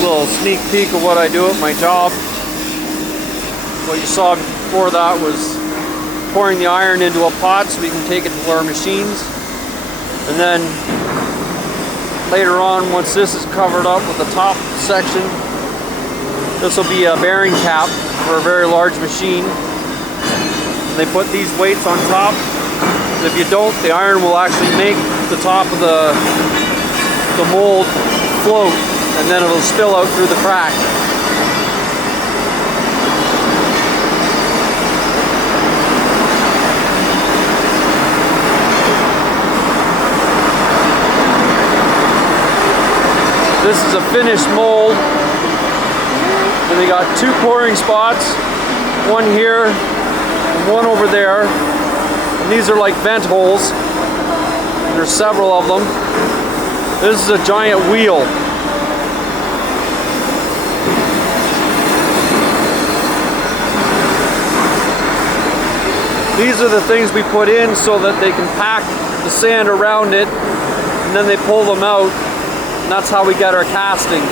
little sneak peek of what I do at my job. What you saw before that was pouring the iron into a pot so we can take it to our machines. And then later on, once this is covered up with the top section, this will be a bearing cap for a very large machine. They put these weights on top. If you don't, the iron will actually make the top of the mold float, and then it'll spill out through the crack. This is a finished mold, and they got 2 pouring spots, one here and one over there. And these are like vent holes. There's several of them. This is a giant wheel. These are the things we put in so that they can pack the sand around it, and then they pull them out. And that's how we get our castings.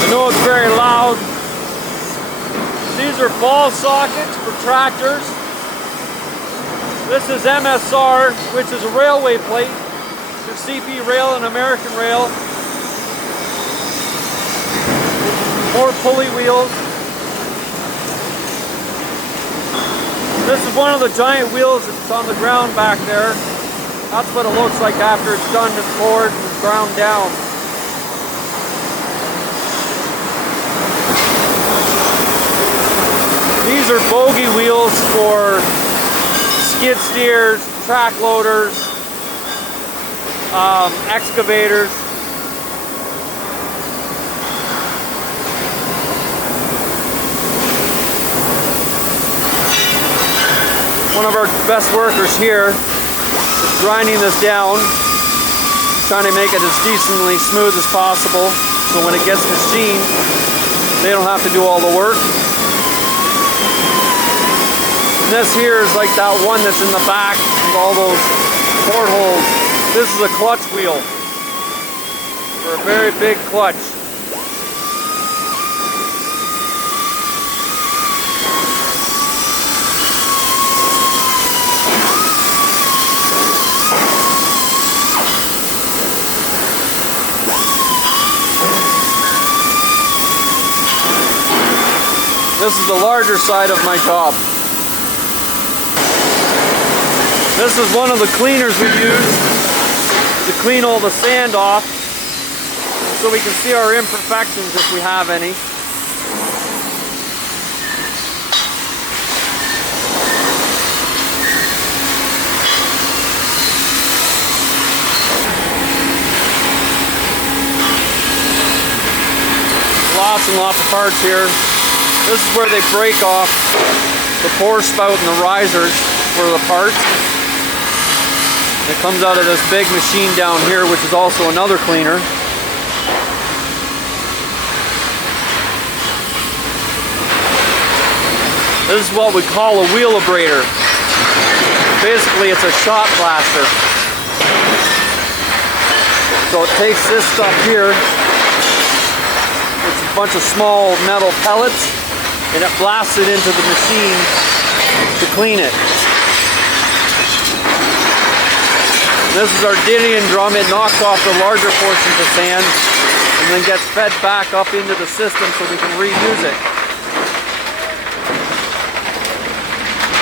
I know it's very loud. These are ball sockets for tractors. This is MSR, which is a railway plate for CP Rail and American Rail. More pulley wheels. This is one of the giant wheels that's on the ground back there. That's what it looks like after it's done and poured and ground down. These are bogie wheels for skid steers, track loaders, excavators. One of our best workers here is grinding this down, trying to make it as decently smooth as possible, so when it gets machined, they don't have to do all the work. And this here is like that one that's in the back with all those portholes. This is a clutch wheel for a very big clutch. This is the larger side of my job. This is one of the cleaners we use to clean all the sand off so we can see our imperfections if we have any. Lots and lots of parts here. This is where they break off the pour spout and the risers for the parts. It comes out of this big machine down here, which is also another cleaner. This is what we call a wheel abrader. Basically, it's a shot blaster. So it takes this stuff here, it's a bunch of small metal pellets, and it blasts it into the machine to clean it. This is our Didion drum. It knocks off the larger portions of sand and then gets fed back up into the system so we can reuse it.